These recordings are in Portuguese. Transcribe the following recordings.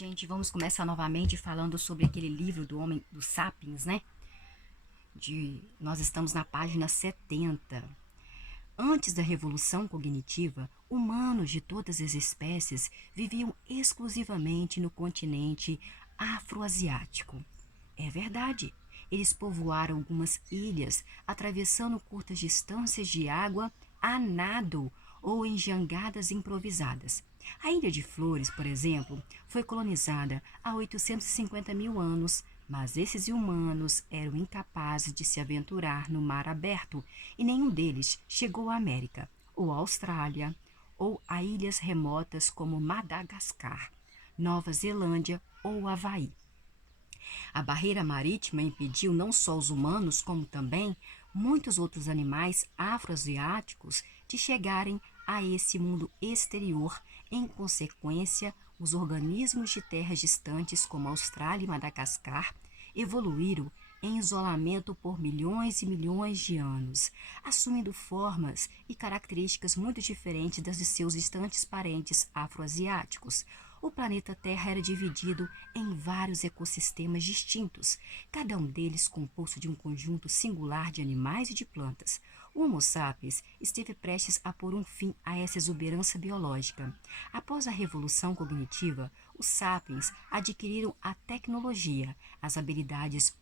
Gente, vamos começar novamente falando sobre aquele livro do Homem dos Sapiens, né? Nós estamos na página 70. Antes da revolução cognitiva, humanos de todas as espécies viviam exclusivamente no continente afroasiático. É verdade. Eles povoaram algumas ilhas, atravessando curtas distâncias de água a nado ou em jangadas improvisadas. A Ilha de Flores, por exemplo, foi colonizada há 850 mil anos, mas esses humanos eram incapazes de se aventurar no mar aberto e nenhum deles chegou à América, ou à Austrália, ou a ilhas remotas como Madagascar, Nova Zelândia ou Havaí. A barreira marítima impediu não só os humanos, como também muitos outros animais afroasiáticos de chegarem a esse mundo exterior. Em consequência, os organismos de terras distantes, como Austrália e Madagascar, evoluíram em isolamento por milhões e milhões de anos, assumindo formas e características muito diferentes das de seus distantes parentes afroasiáticos. O planeta Terra era dividido em vários ecossistemas distintos, cada um deles composto de um conjunto singular de animais e de plantas. O Homo sapiens esteve prestes a pôr um fim a essa exuberância biológica. Após a revolução cognitiva, os sapiens adquiriram a tecnologia, as habilidades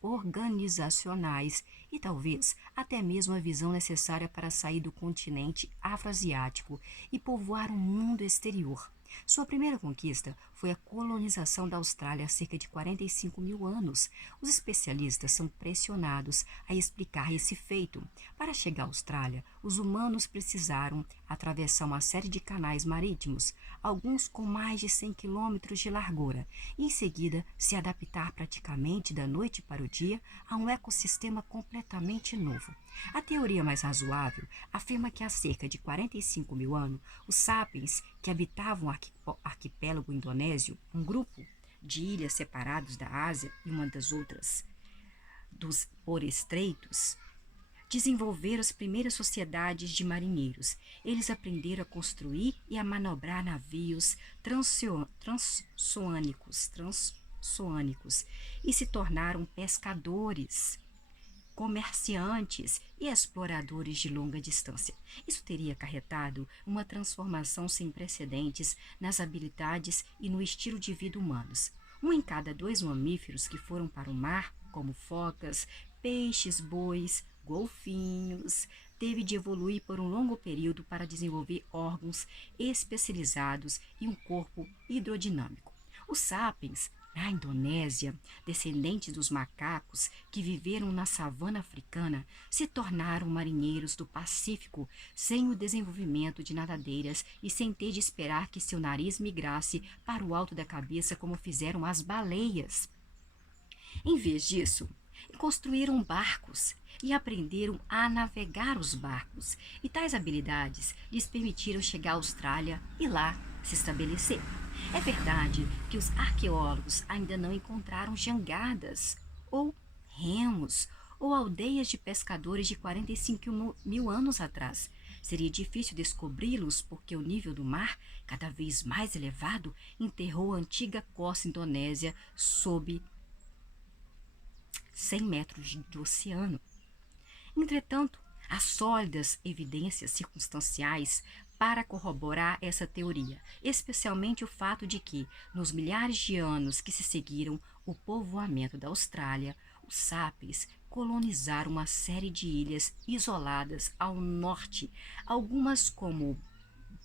organizacionais e talvez até mesmo a visão necessária para sair do continente afroasiático e povoar o mundo exterior. Sua primeira conquista foi a colonização da Austrália há cerca de 45 mil anos. Os especialistas são pressionados a explicar esse feito. Para chegar à Austrália, os humanos precisaram atravessar uma série de canais marítimos, alguns com mais de 100 quilômetros de largura, e em seguida se adaptar praticamente da noite para o dia a um ecossistema completamente novo. A teoria mais razoável afirma que há cerca de 45 mil anos, os sapiens que habitavam o arquipélago indonésio, um grupo de ilhas separados da Ásia e uma das outras por estreitos, desenvolveram as primeiras sociedades de marinheiros. Eles aprenderam a construir e a manobrar navios transoceânicos e se tornaram pescadores, comerciantes e exploradores de longa distância. Isso teria acarretado uma transformação sem precedentes nas habilidades e no estilo de vida humanos. Um em cada dois mamíferos que foram para o mar, como focas, peixes, bois, golfinhos, teve de evoluir por um longo período para desenvolver órgãos especializados e um corpo hidrodinâmico. Os sapiens na Indonésia, descendentes dos macacos que viveram na savana africana, se tornaram marinheiros do Pacífico sem o desenvolvimento de nadadeiras e sem ter de esperar que seu nariz migrasse para o alto da cabeça como fizeram as baleias. Em vez disso, construíram barcos e aprenderam a navegar os barcos, e tais habilidades lhes permitiram chegar à Austrália e lá se estabelecer. É verdade que os arqueólogos ainda não encontraram jangadas, ou remos, ou aldeias de pescadores de 45 mil anos atrás. Seria difícil descobri-los porque o nível do mar, cada vez mais elevado, enterrou a antiga costa indonésia sob 100 metros de oceano. Entretanto, há sólidas evidências circunstanciais para corroborar essa teoria, especialmente o fato de que, nos milhares de anos que se seguiram o povoamento da Austrália, os sapiens colonizaram uma série de ilhas isoladas ao norte, algumas como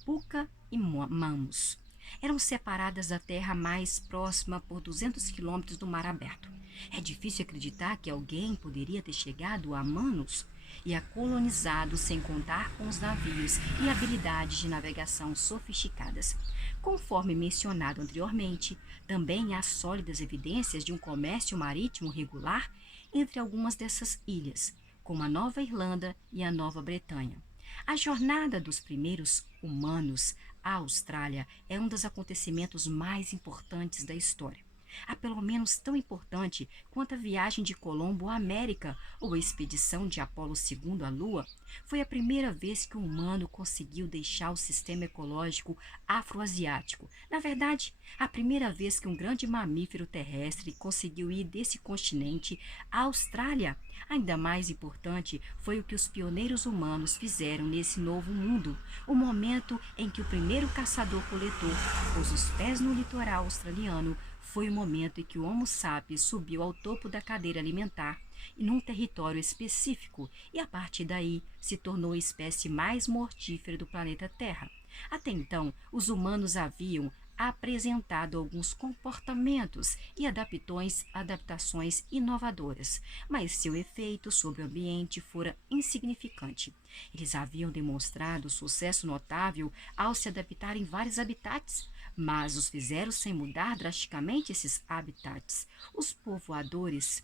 Puka e Mamos. Eram separadas da terra mais próxima por 200 quilômetros do mar aberto. É difícil acreditar que alguém poderia ter chegado a Manos e a colonizado sem contar com os navios e habilidades de navegação sofisticadas. Conforme mencionado anteriormente, também há sólidas evidências de um comércio marítimo regular entre algumas dessas ilhas, como a Nova Irlanda e a Nova Bretanha. A jornada dos primeiros humanos à Austrália é um dos acontecimentos mais importantes da história. a pelo menos tão importante quanto a viagem de Colombo à América ou a expedição de Apolo II à Lua. Foi a primeira vez que o humano conseguiu deixar o sistema ecológico afroasiático. Na verdade, a primeira vez que um grande mamífero terrestre conseguiu ir desse continente à Austrália. Ainda mais importante foi o que os pioneiros humanos fizeram nesse novo mundo, o momento em que o primeiro caçador-coletor pôs os pés no litoral australiano. Foi o momento em que o Homo sapiens subiu ao topo da cadeia alimentar e num território específico, e a partir daí se tornou a espécie mais mortífera do planeta Terra. Até então, os humanos haviam apresentado alguns comportamentos e adaptações inovadoras, mas seu efeito sobre o ambiente fora insignificante. Eles haviam demonstrado sucesso notável ao se adaptar em vários habitats, mas os fizeram sem mudar drasticamente esses habitats. Os povoadores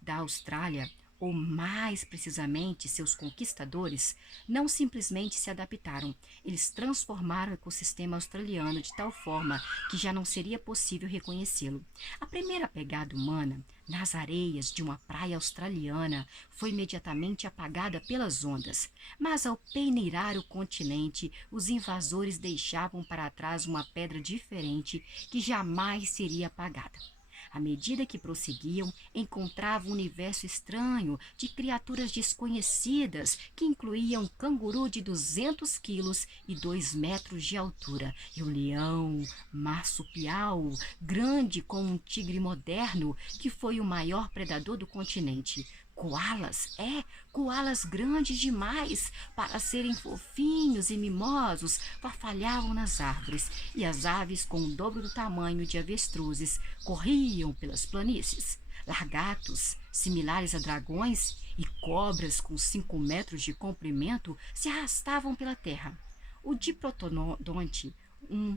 da Austrália, ou mais precisamente seus conquistadores, não simplesmente se adaptaram, eles transformaram o ecossistema australiano de tal forma que já não seria possível reconhecê-lo. A primeira pegada humana nas areias de uma praia australiana foi imediatamente apagada pelas ondas, mas ao peneirar o continente, os invasores deixavam para trás uma pedra diferente que jamais seria apagada. À medida que prosseguiam, encontravam um universo estranho de criaturas desconhecidas que incluíam um canguru de 200 quilos e 2 metros de altura e um leão marsupial grande como um tigre moderno que foi o maior predador do continente. Coalas, coalas grandes demais para serem fofinhos e mimosos, farfalhavam nas árvores, e as aves com o dobro do tamanho de avestruzes corriam pelas planícies. Lagartos, similares a dragões, e cobras com 5 metros de comprimento se arrastavam pela terra. O diprotodonte, um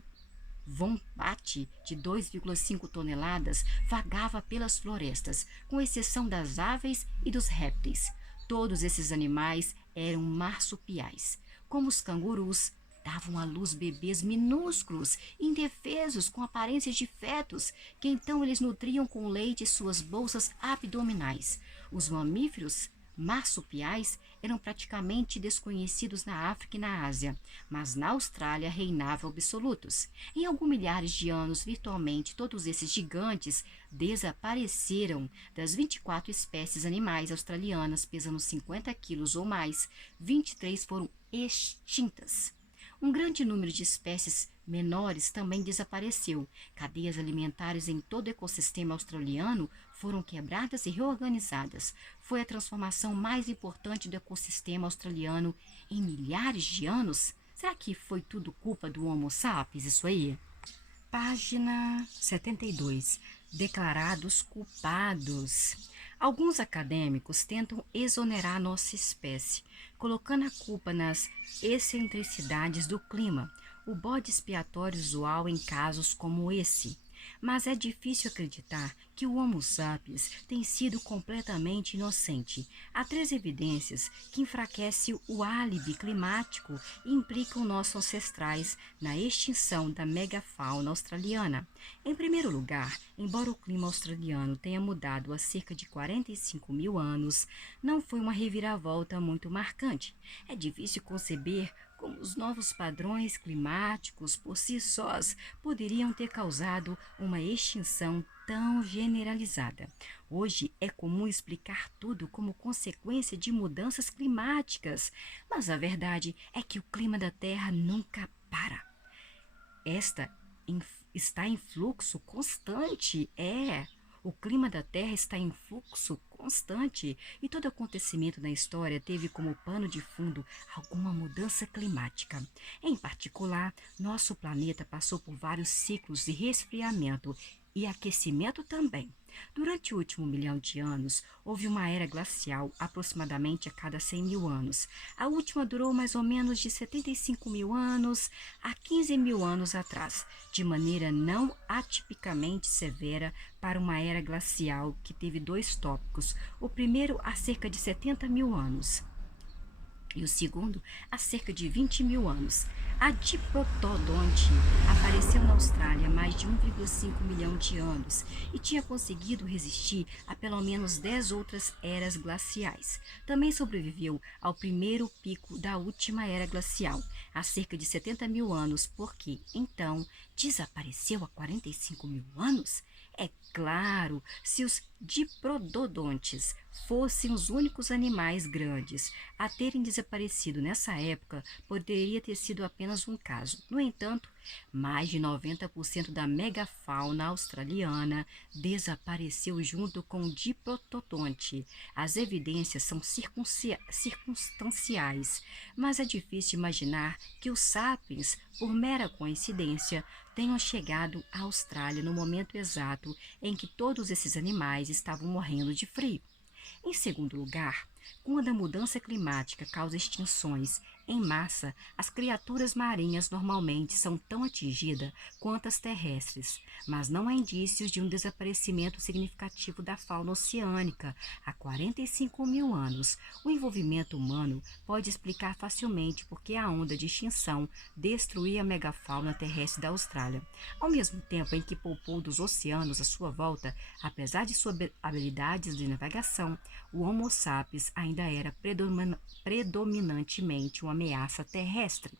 Wombat de 2,5 toneladas vagava pelas florestas, com exceção das aves e dos répteis. Todos esses animais eram marsupiais. Como os cangurus, davam à luz bebês minúsculos, indefesos, com aparências de fetos, que então eles nutriam com leite suas bolsas abdominais. Os mamíferos marsupiais eram praticamente desconhecidos na África e na Ásia, mas na Austrália reinavam absolutos. Em alguns milhares de anos, virtualmente todos esses gigantes desapareceram. Das 24 espécies animais australianas pesando 50 quilos ou mais, 23 foram extintas. Um grande número de espécies menores também desapareceu. Cadeias alimentares em todo o ecossistema australiano foram quebradas e reorganizadas. Foi a transformação mais importante do ecossistema australiano em milhares de anos. Será que foi tudo culpa do Homo sapiens, isso aí? Página 72. Declarados culpados. Alguns acadêmicos tentam exonerar nossa espécie, colocando a culpa nas excentricidades do clima, o bode expiatório usual em casos como esse. Mas é difícil acreditar que o Homo sapiens tem sido completamente inocente. Há 3 evidências que enfraquecem o álibi climático e implicam nossos ancestrais na extinção da megafauna australiana. Em primeiro lugar, embora o clima australiano tenha mudado há cerca de 45 mil anos, não foi uma reviravolta muito marcante. É difícil conceber como os novos padrões climáticos por si sós poderiam ter causado uma extinção tão generalizada. Hoje é comum explicar tudo como consequência de mudanças climáticas, mas a verdade é que o clima da Terra nunca para. Está em fluxo constante, O clima da Terra está em fluxo constante e todo acontecimento na história teve como pano de fundo alguma mudança climática. Em particular, nosso planeta passou por vários ciclos de resfriamento e aquecimento também. Durante o último milhão de anos, houve uma era glacial aproximadamente a cada 100 mil anos. A última durou mais ou menos de 75 mil anos a 15 mil anos atrás, de maneira não atipicamente severa para uma era glacial que teve 2 tópicos. O primeiro há cerca de 70 mil anos. e o segundo há cerca de 20 mil anos. A Diprotodonte apareceu na Austrália há mais de 1,5 milhão de anos e tinha conseguido resistir a pelo menos 10 outras eras glaciais. Também sobreviveu ao primeiro pico da última era glacial, há cerca de 70 mil anos, porque então desapareceu há 45 mil anos? É claro, se os diprododontes fossem os únicos animais grandes a terem desaparecido nessa época, poderia ter sido apenas um caso. No entanto, mais de 90% da megafauna australiana desapareceu junto com o diprotodonte. As evidências são circunstanciais, mas é difícil imaginar que os sapiens, por mera coincidência, tenham chegado à Austrália no momento exato em que todos esses animais estavam morrendo de frio. Em segundo lugar, quando a mudança climática causa extinções em massa, as criaturas marinhas normalmente são tão atingidas quanto as terrestres, mas não há indícios de um desaparecimento significativo da fauna oceânica há 45 mil anos. O envolvimento humano pode explicar facilmente por que a onda de extinção destruiu a megafauna terrestre da Austrália, ao mesmo tempo em que poupou dos oceanos à sua volta. Apesar de suas habilidades de navegação, o Homo sapiens ainda era predominantemente uma ameaça terrestre.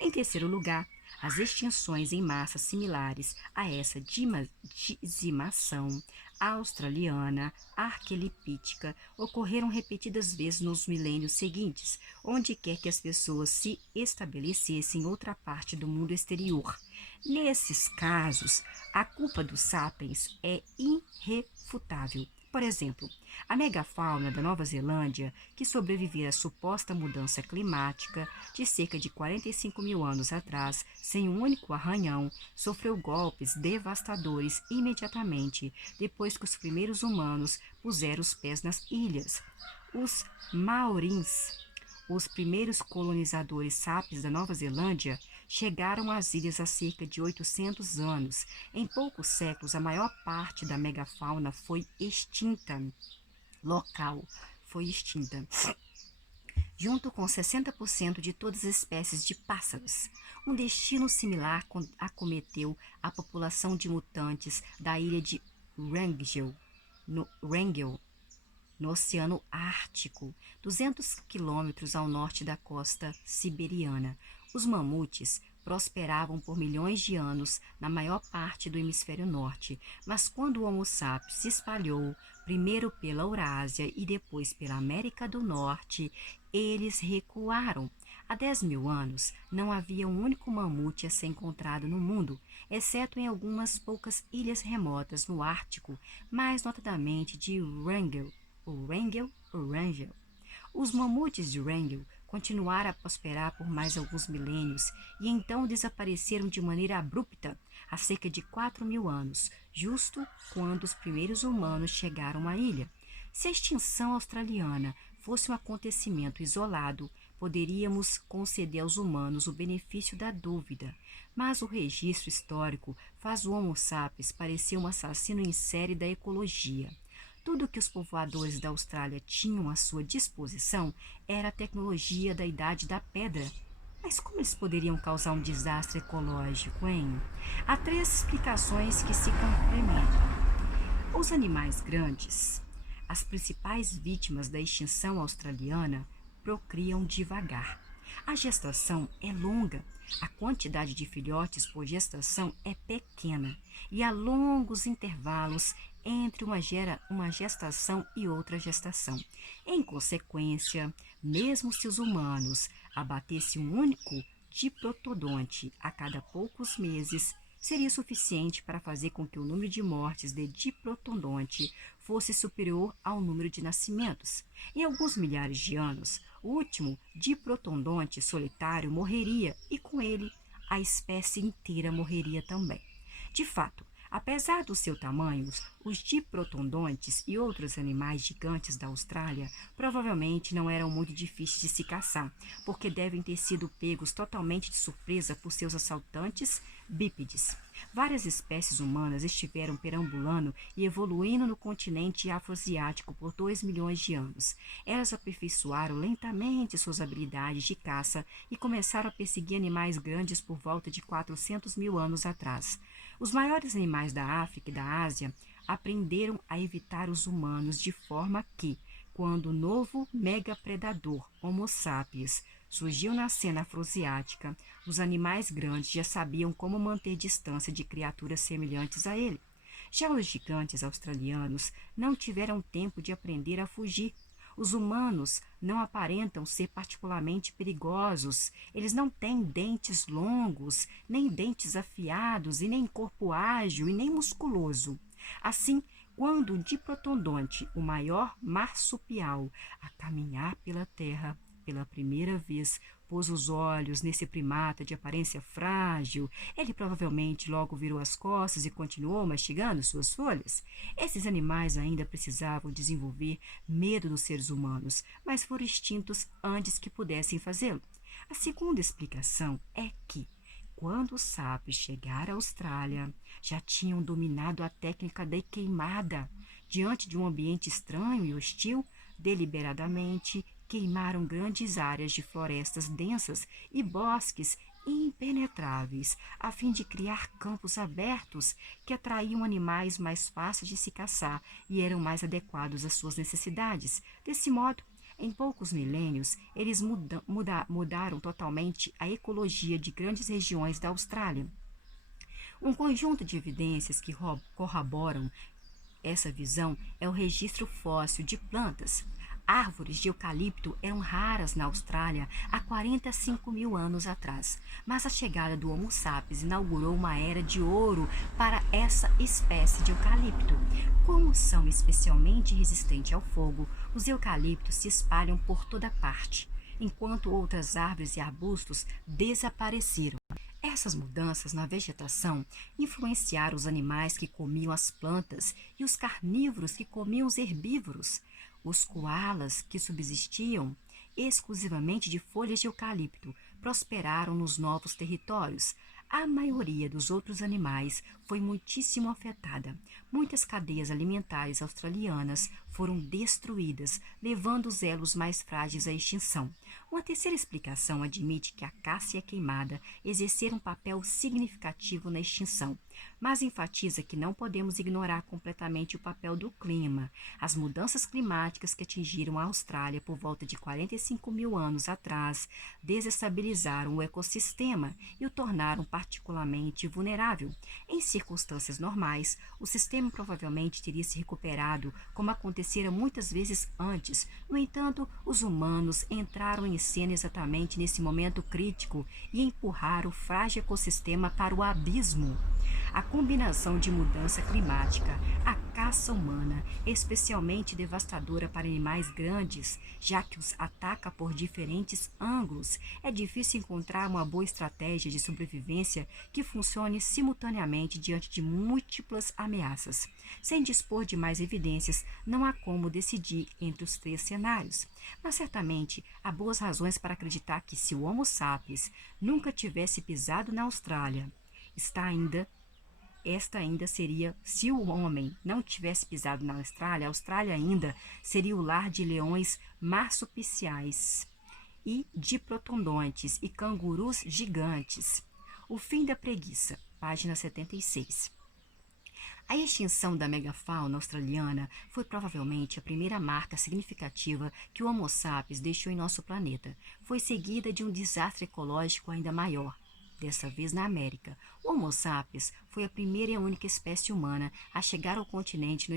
Em terceiro lugar, as extinções em massa similares a essa dizimação australiana arquelipítica ocorreram repetidas vezes nos milênios seguintes, onde quer que as pessoas se estabelecessem em outra parte do mundo exterior. Nesses casos, a culpa dos sapiens é irrefutável. Por exemplo, a megafauna da Nova Zelândia, que sobreviveu à suposta mudança climática de cerca de 45 mil anos atrás, sem um único arranhão, sofreu golpes devastadores imediatamente depois que os primeiros humanos puseram os pés nas ilhas. Os maorins, os primeiros colonizadores sapiens da Nova Zelândia, chegaram às ilhas há cerca de 800 anos. Em poucos séculos, a maior parte da megafauna local foi extinta, junto com 60% de todas as espécies de pássaros. Um destino similar acometeu a população de mutantes da ilha de Wrangel, no Oceano Ártico, 200 quilômetros ao norte da costa siberiana. Os mamutes prosperavam por milhões de anos na maior parte do hemisfério norte, mas quando o Homo sapiens se espalhou, primeiro pela Eurásia e depois pela América do Norte, eles recuaram. Há 10 mil anos, não havia um único mamute a ser encontrado no mundo, exceto em algumas poucas ilhas remotas no Ártico, mais notadamente de Wrangel. Os mamutes de Wrangel continuaram a prosperar por mais alguns milênios e então desapareceram de maneira abrupta há cerca de 4 mil anos, justo quando os primeiros humanos chegaram à ilha. Se a extinção australiana fosse um acontecimento isolado, poderíamos conceder aos humanos o benefício da dúvida, mas o registro histórico faz o Homo sapiens parecer um assassino em série da ecologia. Tudo que os povoadores da Austrália tinham à sua disposição era a tecnologia da Idade da Pedra. Mas como eles poderiam causar um desastre ecológico, hein? Há 3 explicações que se complementam. Os animais grandes, as principais vítimas da extinção australiana, procriam devagar. A gestação é longa, a quantidade de filhotes por gestação é pequena e há longos intervalos entre uma gestação e outra gestação. Em consequência, mesmo se os humanos abatessem um único diprotodonte a cada poucos meses, seria suficiente para fazer com que o número de mortes de diprotodonte fosse superior ao número de nascimentos. Em alguns milhares de anos, o último diprotodonte solitário morreria e com ele a espécie inteira morreria também. De fato, Apesar do seu tamanho, os diprotodontes e outros animais gigantes da Austrália provavelmente não eram muito difíceis de se caçar, porque devem ter sido pegos totalmente de surpresa por seus assaltantes bípedes. Várias espécies humanas estiveram perambulando e evoluindo no continente afroasiático por 2 milhões de anos. Elas aperfeiçoaram lentamente suas habilidades de caça e começaram a perseguir animais grandes por volta de 400 mil anos atrás. Os maiores animais da África e da Ásia aprenderam a evitar os humanos de forma que, quando o novo megapredador Homo sapiens surgiu na cena afroasiática, os animais grandes já sabiam como manter distância de criaturas semelhantes a ele. Já os gigantes australianos não tiveram tempo de aprender a fugir. Os humanos não aparentam ser particularmente perigosos. Eles não têm dentes longos, nem dentes afiados, e nem corpo ágil e nem musculoso. Assim, quando o diprotodonte, o maior marsupial, a caminhar pela terra pela primeira vez, pôs os olhos nesse primata de aparência frágil, ele provavelmente logo virou as costas e continuou mastigando suas folhas. Esses animais ainda precisavam desenvolver medo dos seres humanos, mas foram extintos antes que pudessem fazê-lo. A segunda explicação é que, quando os sapiens chegaram à Austrália, já tinham dominado a técnica da queimada. Diante de um ambiente estranho e hostil, deliberadamente queimaram grandes áreas de florestas densas e bosques impenetráveis, a fim de criar campos abertos que atraíam animais mais fáceis de se caçar e eram mais adequados às suas necessidades. Desse modo, em poucos milênios, eles mudaram totalmente a ecologia de grandes regiões da Austrália. Um conjunto de evidências que corroboram essa visão é o registro fóssil de plantas. Árvores de eucalipto eram raras na Austrália há 45 mil anos atrás, mas a chegada do Homo sapiens inaugurou uma era de ouro para essa espécie de eucalipto. Como são especialmente resistentes ao fogo, os eucaliptos se espalham por toda parte, enquanto outras árvores e arbustos desapareceram. Essas mudanças na vegetação influenciaram os animais que comiam as plantas e os carnívoros que comiam os herbívoros. Os coalas, que subsistiam exclusivamente de folhas de eucalipto, prosperaram nos novos territórios. A maioria dos outros animais foi muitíssimo afetada. Muitas cadeias alimentares australianas foram destruídas, levando os elos mais frágeis à extinção. Uma terceira explicação admite que a caça e a queimada exerceram um papel significativo na extinção, mas enfatiza que não podemos ignorar completamente o papel do clima. As mudanças climáticas que atingiram a Austrália por volta de 45 mil anos atrás desestabilizaram o ecossistema e o tornaram particularmente vulnerável. Em circunstâncias normais, o sistema provavelmente teria se recuperado, como acontecera muitas vezes antes. No entanto, os humanos entraram em cena exatamente nesse momento crítico e empurraram o frágil ecossistema para o abismo. A combinação de mudança climática, a caça humana, especialmente devastadora para animais grandes, já que os ataca por diferentes ângulos, é difícil encontrar uma boa estratégia de sobrevivência que funcione simultaneamente diante de múltiplas ameaças. Sem dispor de mais evidências, não há como decidir entre os três cenários. Mas certamente há boas razões para acreditar que, se o Homo sapiens nunca tivesse pisado na Austrália, esta ainda seria, se o homem não tivesse pisado na Austrália, a Austrália ainda seria o lar de leões marsupiais e diprotodontes e cangurus gigantes. O fim da preguiça, página 76. A extinção da megafauna australiana foi provavelmente a primeira marca significativa que o Homo sapiens deixou em nosso planeta. Foi seguida de um desastre ecológico ainda maior, dessa vez na América. O Homo sapiens foi a primeira e a única espécie humana a chegar ao continente no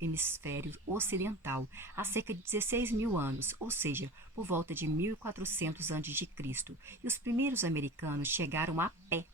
hemisfério ocidental há cerca de 16 mil anos, ou seja, por volta de 1400 a.C., e os primeiros americanos chegaram a pé,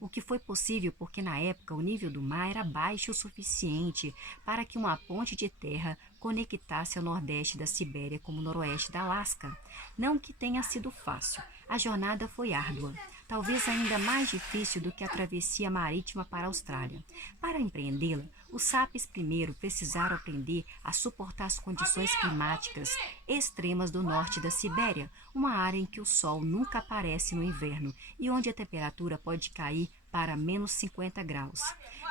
o que foi possível porque na época o nível do mar era baixo o suficiente para que uma ponte de terra conectasse ao nordeste da Sibéria com o noroeste da Alasca. Não que tenha sido fácil, a jornada foi árdua. talvez ainda mais difícil do que a travessia marítima para a Austrália. Para empreendê-la, os sapiens primeiro precisaram aprender a suportar as condições climáticas extremas do norte da Sibéria, uma área em que o sol nunca aparece no inverno e onde a temperatura pode cair para menos 50 graus.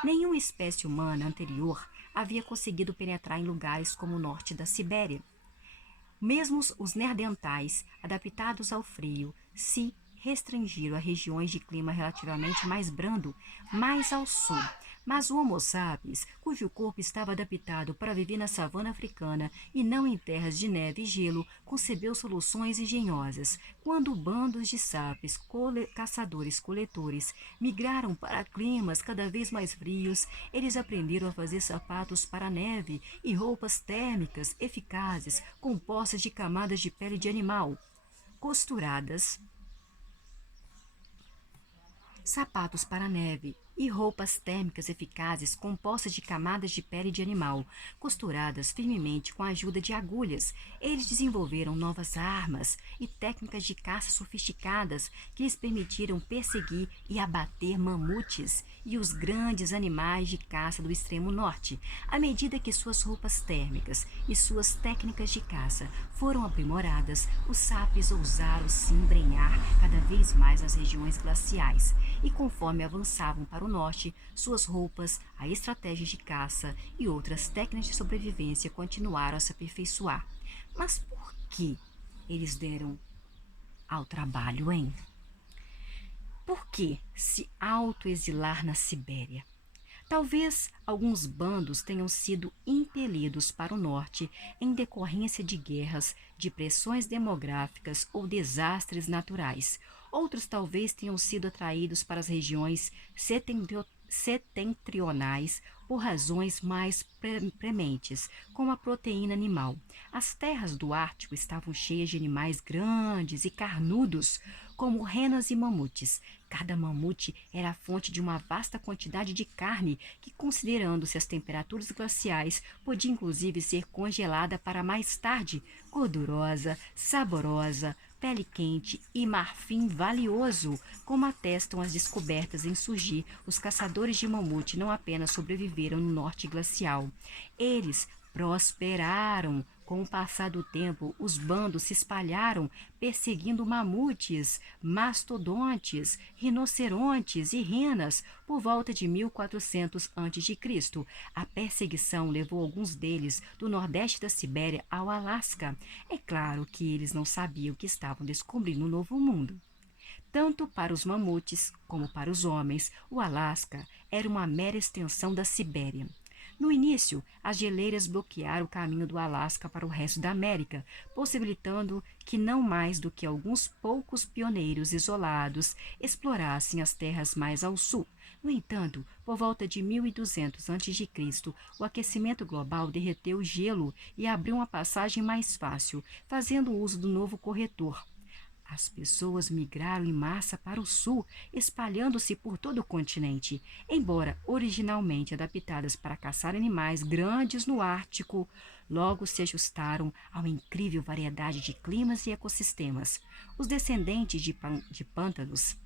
Nenhuma espécie humana anterior havia conseguido penetrar em lugares como o norte da Sibéria. Mesmo os neandertais, adaptados ao frio, se restringiram a regiões de clima relativamente mais brando, mais ao sul. Mas o Homo sapiens, cujo corpo estava adaptado para viver na savana africana e não em terras de neve e gelo, concebeu soluções engenhosas. Quando bandos de sapiens, caçadores-coletores, migraram para climas cada vez mais frios, eles aprenderam a fazer sapatos para a neve e roupas térmicas eficazes, compostas de camadas de pele de animal, costuradas, sapatos para neve e roupas térmicas eficazes compostas de camadas de pele de animal, costuradas firmemente com a ajuda de agulhas. Eles desenvolveram novas armas e técnicas de caça sofisticadas que lhes permitiram perseguir e abater mamutes e os grandes animais de caça do extremo norte. À medida que suas roupas térmicas e suas técnicas de caça foram aprimoradas, os sapiens ousaram se embrenhar cada vez mais nas regiões glaciais. E conforme avançavam para o norte, suas roupas, a estratégia de caça e outras técnicas de sobrevivência continuaram a se aperfeiçoar. Mas por que eles deram ao trabalho, hein? Por que se autoexilar na Sibéria? Talvez alguns bandos tenham sido impelidos para o norte em decorrência de guerras, de pressões demográficas ou desastres naturais. Outros talvez tenham sido atraídos para as regiões setentrionais por razões mais prementes, como a proteína animal. As terras do Ártico estavam cheias de animais grandes e carnudos, como renas e mamutes. Cada mamute era a fonte de uma vasta quantidade de carne que, considerando-se as temperaturas glaciais, podia inclusive ser congelada para mais tarde, gordurosa, saborosa, pele quente e marfim valioso, como atestam as descobertas em surgir. Os caçadores de mamute não apenas sobreviveram no norte glacial, eles prosperaram. Com o passar do tempo, os bandos se espalharam, perseguindo mamutes, mastodontes, rinocerontes e renas por volta de 1400 a.C. A perseguição levou alguns deles do nordeste da Sibéria ao Alasca. É claro que eles não sabiam que estavam descobrindo um novo mundo. Tanto para os mamutes como para os homens, o Alasca era uma mera extensão da Sibéria. No início, as geleiras bloquearam o caminho do Alasca para o resto da América, possibilitando que não mais do que alguns poucos pioneiros isolados explorassem as terras mais ao sul. No entanto, por volta de 1200 a.C., o aquecimento global derreteu o gelo e abriu uma passagem mais fácil, fazendo uso do novo corredor. As pessoas migraram em massa para o sul, espalhando-se por todo o continente. Embora originalmente adaptadas para caçar animais grandes no Ártico, logo se ajustaram a uma incrível variedade de climas e ecossistemas. Os descendentes de pântanos,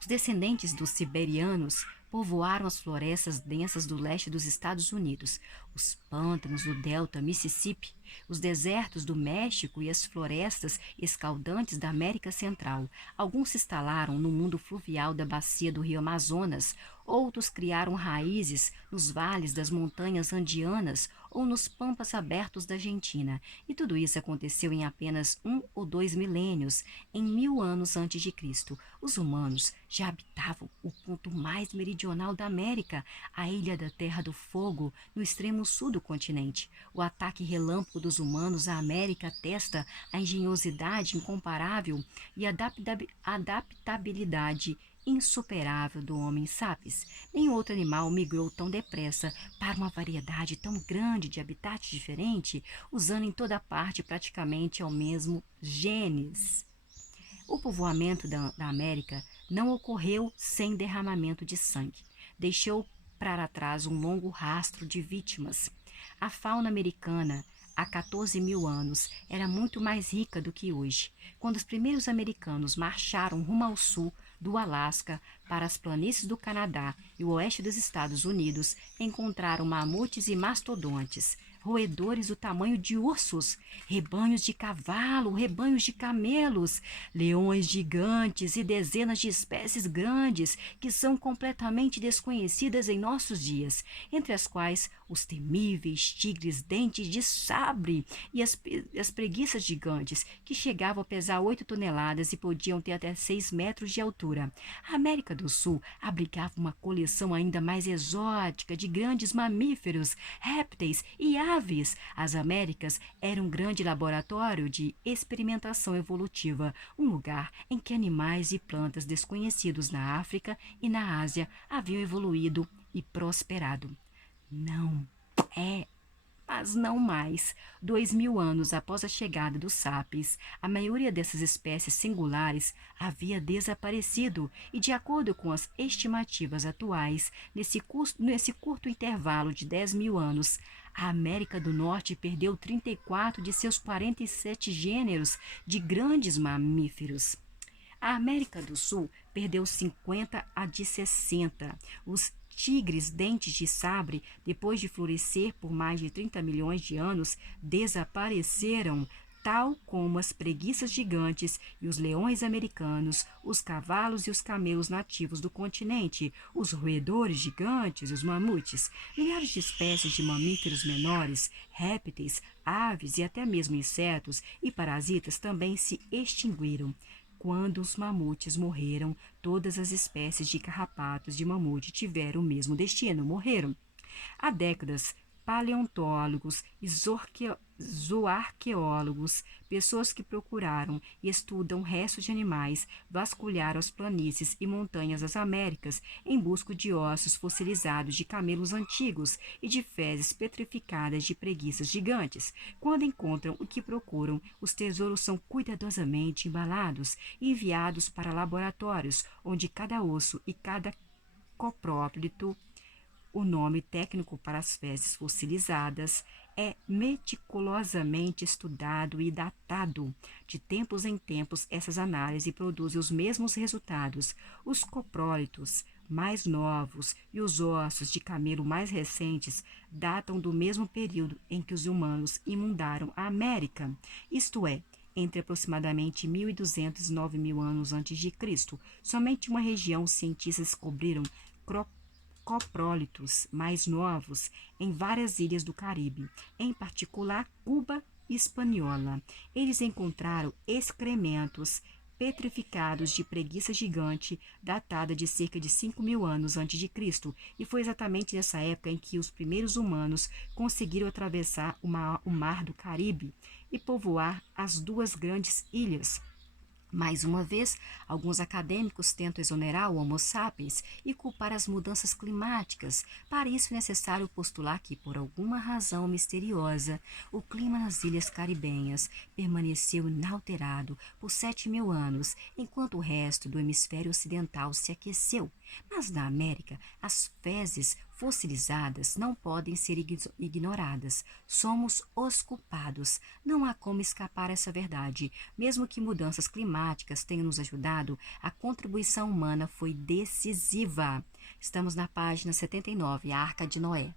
os descendentes dos siberianos povoaram as florestas densas do leste dos Estados Unidos, os pântanos do delta Mississippi, os desertos do México e as florestas escaldantes da América Central. Alguns se instalaram no mundo fluvial da bacia do rio Amazonas, outros criaram raízes nos vales das montanhas andianas ou nos pampas abertos da Argentina. E tudo isso aconteceu em apenas 1 ou 2 milênios, em 1000 anos antes de Cristo. Os humanos já habitavam o ponto mais meridional da América, a ilha da Terra do Fogo, no extremo sul do continente. O ataque relâmpago dos humanos à América atesta a engenhosidade incomparável e a adaptabilidade insuperável do Homo sapiens. Nenhum outro animal migrou tão depressa para uma variedade tão grande de habitats diferentes, usando em toda parte praticamente ao mesmo genes. O povoamento da América não ocorreu sem derramamento de sangue. Deixou para trás um longo rastro de vítimas. A fauna americana, há 14 mil anos, era muito mais rica do que hoje. Quando os primeiros americanos marcharam rumo ao sul do Alasca para as planícies do Canadá e o oeste dos Estados Unidos, encontraram mamutes e mastodontes, roedores do tamanho de ursos, rebanhos de cavalo, rebanhos de camelos, leões gigantes e dezenas de espécies grandes que são completamente desconhecidas em nossos dias, entre as quais os temíveis tigres dentes de sabre e as preguiças gigantes, que chegavam a pesar 8 toneladas e podiam ter até 6 metros de altura. A América do Sul abrigava uma coleção ainda mais exótica de grandes mamíferos, répteis e aves. As Américas eram um grande laboratório de experimentação evolutiva, um lugar em que animais e plantas desconhecidos na África e na Ásia haviam evoluído e prosperado. Não é, mas não mais. 2000 anos após a chegada dos sapiens, a maioria dessas espécies singulares havia desaparecido e, de acordo com as estimativas atuais, nesse curto intervalo de 10 mil anos, a América do Norte perdeu 34 de seus 47 gêneros de grandes mamíferos. A América do Sul perdeu 50 a de 60. Os tigres dentes de sabre, depois de florescer por mais de 30 milhões de anos, desapareceram, tal como as preguiças gigantes e os leões americanos, os cavalos e os camelos nativos do continente, os roedores gigantes e os mamutes. Milhares de espécies de mamíferos menores, répteis, aves e até mesmo insetos e parasitas também se extinguiram. Quando os mamutes morreram, todas as espécies de carrapatos de mamute tiveram o mesmo destino, morreram. Há décadas, paleontólogos e zoarqueólogos, pessoas que procuraram e estudam restos de animais, vasculharam as planícies e montanhas das Américas em busca de ossos fossilizados de camelos antigos e de fezes petrificadas de preguiças gigantes. Quando encontram o que procuram, os tesouros são cuidadosamente embalados e enviados para laboratórios, onde cada osso e cada coprólito, o nome técnico para as fezes fossilizadas, é meticulosamente estudado e datado. De tempos em tempos, essas análises produzem os mesmos resultados. Os coprólitos mais novos e os ossos de camelo mais recentes datam do mesmo período em que os humanos inundaram a América, isto é, entre aproximadamente 1.200 e 9.000 anos antes de Cristo. Somente uma região os cientistas descobriram coprólitos mais novos em várias ilhas do Caribe, em particular Cuba e Hispaniola. Eles encontraram excrementos petrificados de preguiça gigante datada de cerca de 5.000 anos antes de Cristo, e foi exatamente nessa época em que os primeiros humanos conseguiram atravessar o mar do Caribe e povoar as duas grandes ilhas. Mais uma vez, alguns acadêmicos tentam exonerar o Homo sapiens e culpar as mudanças climáticas. Para isso é necessário postular que, por alguma razão misteriosa, o clima nas ilhas caribenhas permaneceu inalterado por 7.000 anos, enquanto o resto do hemisfério ocidental se aqueceu. Mas na América, as fezes fossilizadas não podem ser ignoradas. Somos os culpados. Não há como escapar essa verdade. Mesmo que mudanças climáticas tenham nos ajudado, a contribuição humana foi decisiva. Estamos na página 79, a Arca de Noé.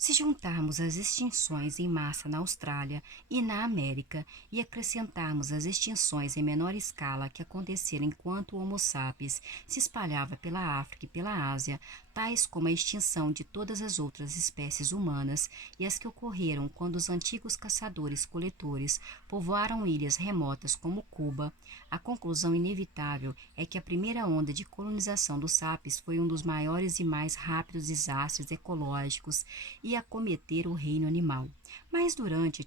Se juntarmos as extinções em massa na Austrália e na América e acrescentarmos as extinções em menor escala que aconteceram enquanto o Homo sapiens se espalhava pela África e pela Ásia, tais como a extinção de todas as outras espécies humanas e as que ocorreram quando os antigos caçadores-coletores povoaram ilhas remotas como Cuba, a conclusão inevitável é que a primeira onda de colonização dos sapiens foi um dos maiores e mais rápidos desastres ecológicos e acometer o reino animal. Mas durante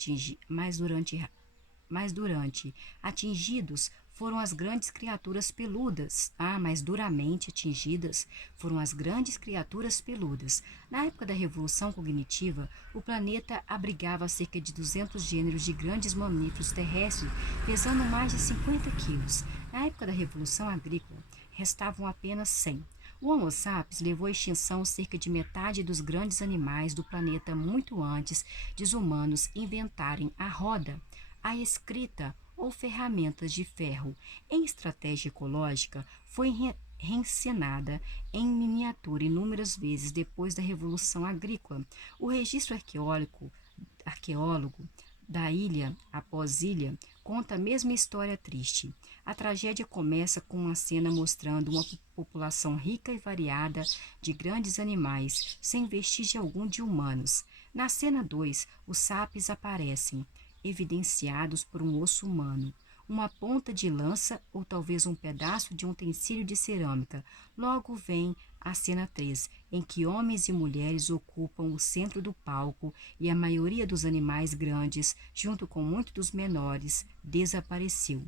atingidos foram as grandes criaturas peludas. Mais duramente atingidas foram as grandes criaturas peludas. Na época da Revolução Cognitiva, o planeta abrigava cerca de 200 gêneros de grandes mamíferos terrestres, pesando mais de 50 quilos. Na época da Revolução Agrícola, restavam apenas 100. O Homo sapiens levou à extinção cerca de metade dos grandes animais do planeta muito antes de os humanos inventarem a roda, a escrita ou ferramentas de ferro. Em estratégia ecológica, foi reencenada em miniatura inúmeras vezes depois da Revolução Agrícola. O registro arqueólogo da ilha após ilha conta a mesma história triste. A tragédia começa com uma cena mostrando uma população rica e variada de grandes animais, sem vestígio algum de humanos. Na cena 2, os sapiens aparecem, evidenciados por um osso humano, uma ponta de lança ou talvez um pedaço de um utensílio de cerâmica. Logo vem a cena 3, em que homens e mulheres ocupam o centro do palco e a maioria dos animais grandes, junto com muitos dos menores, desapareceu.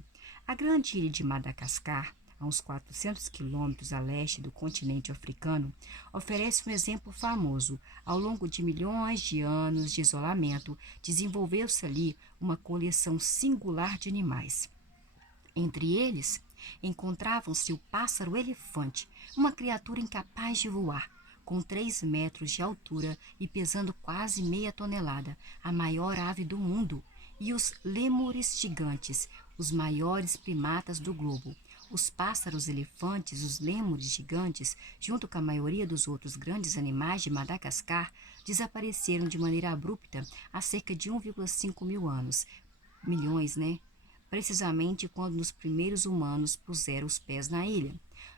A grande ilha de Madagascar, a uns 400 quilômetros a leste do continente africano, oferece um exemplo famoso. Ao longo de milhões de anos de isolamento, desenvolveu-se ali uma coleção singular de animais. Entre eles, encontravam-se o pássaro-elefante, uma criatura incapaz de voar, com 3 metros de altura e pesando quase meia tonelada, a maior ave do mundo, e os lêmures gigantes, os maiores primatas do globo. Os pássaros-elefantes, os lêmures gigantes, junto com a maioria dos outros grandes animais de Madagascar, desapareceram de maneira abrupta há cerca de 1,5 mil anos. Milhões, né? Precisamente quando os primeiros humanos puseram os pés na ilha.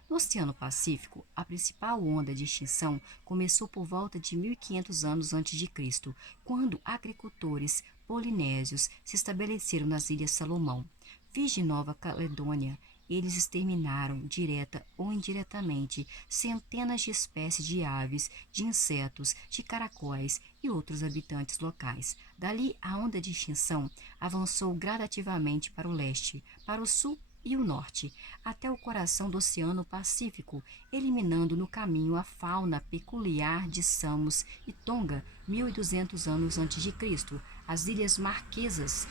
No Oceano Pacífico, a principal onda de extinção começou por volta de 1500 anos antes de Cristo, quando agricultores polinésios se estabeleceram nas Ilhas Salomão. Fiji e Nova Caledônia, eles exterminaram, direta ou indiretamente, centenas de espécies de aves, de insetos, de caracóis e outros habitantes locais. Dali, a onda de extinção avançou gradativamente para o leste, para o sul e o norte, até o coração do Oceano Pacífico, eliminando no caminho a fauna peculiar de Samos e Tonga, 1200 anos antes de Cristo, as Ilhas Marquesas,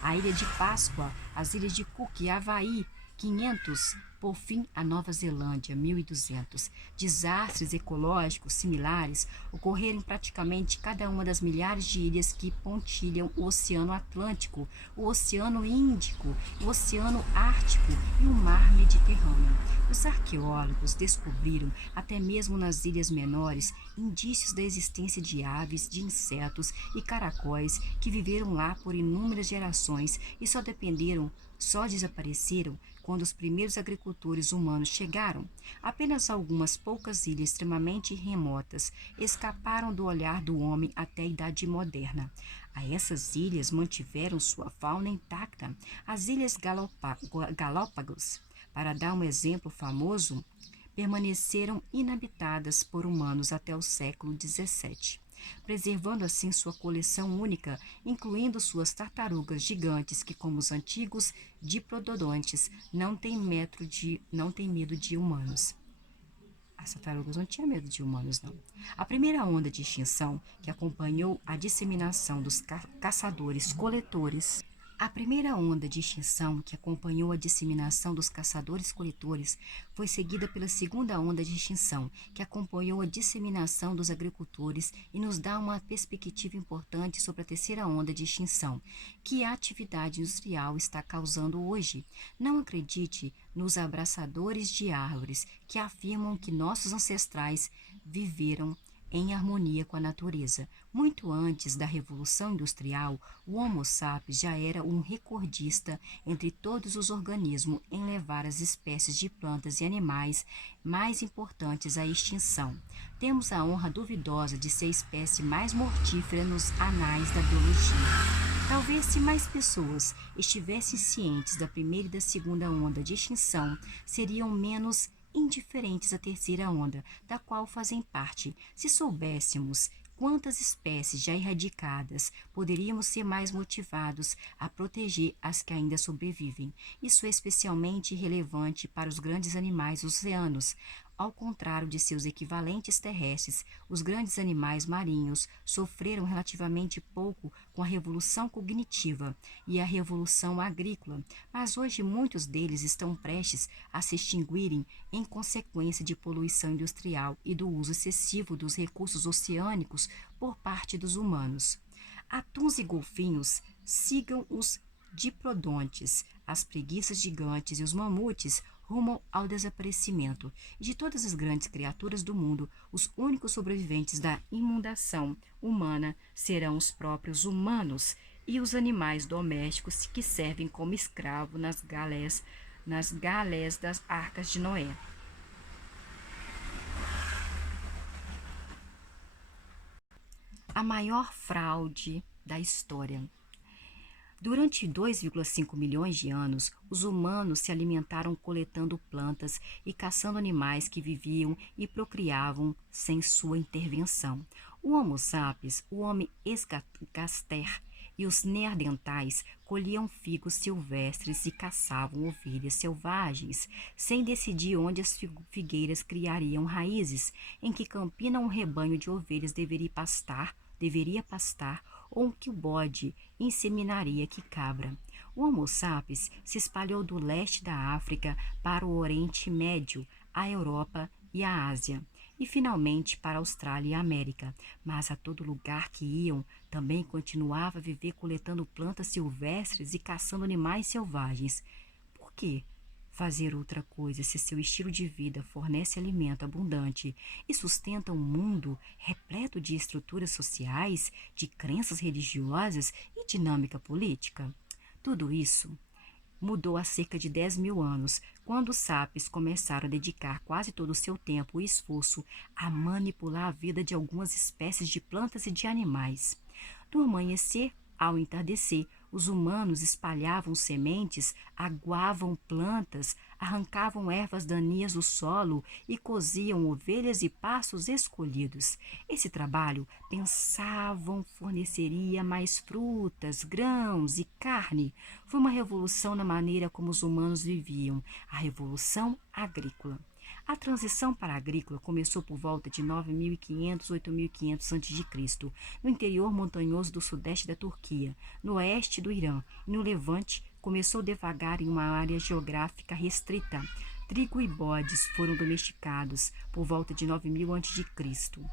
a Ilha de Páscoa, as Ilhas de Cook e Havaí, 500, por fim, a Nova Zelândia, 1200. Desastres ecológicos similares ocorreram em praticamente cada uma das milhares de ilhas que pontilham o Oceano Atlântico, o Oceano Índico, o Oceano Ártico e o Mar Mediterrâneo. Os arqueólogos descobriram, até mesmo nas ilhas menores, indícios da existência de aves, de insetos e caracóis que viveram lá por inúmeras gerações e só desapareceram quando os primeiros agricultores humanos chegaram. Apenas algumas poucas ilhas extremamente remotas escaparam do olhar do homem até a Idade Moderna. A essas ilhas mantiveram sua fauna intacta. As Ilhas Galápagos, para dar um exemplo famoso, permaneceram inabitadas por humanos até o século XVII, preservando assim sua coleção única, incluindo suas tartarugas gigantes que, como os antigos diplodontes, não têm medo de humanos. As tartarugas não tinham medo de humanos, não. A primeira onda de extinção, que acompanhou a disseminação dos caçadores-coletores, a primeira onda de extinção, que acompanhou a disseminação dos caçadores-coletores, foi seguida pela segunda onda de extinção, que acompanhou a disseminação dos agricultores e nos dá uma perspectiva importante sobre a terceira onda de extinção, que a atividade industrial está causando hoje. Não acredite nos abraçadores de árvores que afirmam que nossos ancestrais viveram em harmonia com a natureza. Muito antes da Revolução Industrial, o Homo sapiens já era um recordista entre todos os organismos em levar as espécies de plantas e animais mais importantes à extinção. Temos a honra duvidosa de ser a espécie mais mortífera nos anais da biologia. Talvez se mais pessoas estivessem cientes da primeira e da segunda onda de extinção, seriam menos indiferentes à terceira onda, da qual fazem parte. Se soubéssemos quantas espécies já erradicadas, poderíamos ser mais motivados a proteger as que ainda sobrevivem. Isso é especialmente relevante para os grandes animais oceanos, Ao contrário de seus equivalentes terrestres, os grandes animais marinhos sofreram relativamente pouco com a revolução cognitiva e a revolução agrícola, mas hoje muitos deles estão prestes a se extinguirem em consequência de poluição industrial e do uso excessivo dos recursos oceânicos por parte dos humanos. Atuns e golfinhos sigam os diplodontes, as preguiças gigantes e os mamutes rumam ao desaparecimento. E de todas as grandes criaturas do mundo, os únicos sobreviventes da inundação humana serão os próprios humanos e os animais domésticos que servem como escravo nas galés das arcas de Noé. A maior fraude da história. Durante 2,5 milhões de anos, os humanos se alimentaram coletando plantas e caçando animais que viviam e procriavam sem sua intervenção. O Homo sapiens, o homem esgaster e os neandertais colhiam figos silvestres e caçavam ovelhas selvagens, sem decidir onde as figueiras criariam raízes, em que campina um rebanho de ovelhas deveria pastar ou que o bode inseminaria que cabra. O Homo sapiens se espalhou do leste da África para o Oriente Médio, a Europa e a Ásia, e finalmente para a Austrália e a América. Mas a todo lugar que iam, também continuava a viver coletando plantas silvestres e caçando animais selvagens. Por quê? Fazer outra coisa se seu estilo de vida fornece alimento abundante e sustenta um mundo repleto de estruturas sociais, de crenças religiosas e dinâmica política? Tudo isso mudou há cerca de 10 mil anos, quando os sapiens começaram a dedicar quase todo o seu tempo e esforço a manipular a vida de algumas espécies de plantas e de animais. Do amanhecer ao entardecer, os humanos espalhavam sementes, aguavam plantas, arrancavam ervas daninhas do solo e coziam ovelhas e pastos escolhidos. Esse trabalho, pensavam, forneceria mais frutas, grãos e carne. Foi uma revolução na maneira como os humanos viviam, a revolução agrícola. A transição para a agrícola começou por volta de 9.500 a 8.500 a.C., no interior montanhoso do sudeste da Turquia, no oeste do Irã e no Levante. Começou devagar em uma área geográfica restrita. Trigo e bodes foram domesticados por volta de 9.000 a.C.,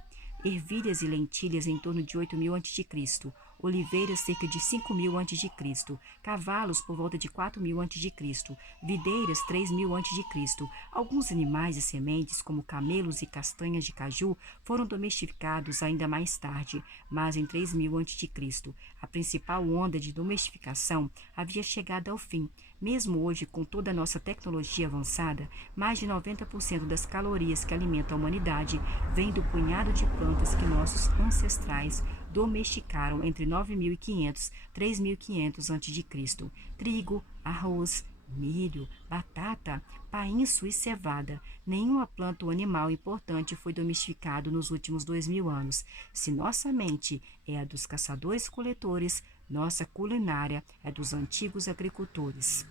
ervilhas e lentilhas em torno de 8.000 a.C., oliveiras cerca de 5.000 a.C., cavalos por volta de 4.000 a.C., videiras 3.000 a.C. Alguns animais e sementes, como camelos e castanhas de caju, foram domesticados ainda mais tarde, mas em 3.000 a.C. A principal onda de domesticação havia chegado ao fim. Mesmo hoje, com toda a nossa tecnologia avançada, mais de 90% das calorias que alimentam a humanidade vem do punhado de plantas que nossos ancestrais domesticaram entre 9.500 e 3.500 a.C. Trigo, arroz, milho, batata, painço e cevada. Nenhuma planta ou animal importante foi domesticado nos últimos 2.000 anos. Se nossa mente é a dos caçadores-coletores, nossa culinária é dos antigos agricultores.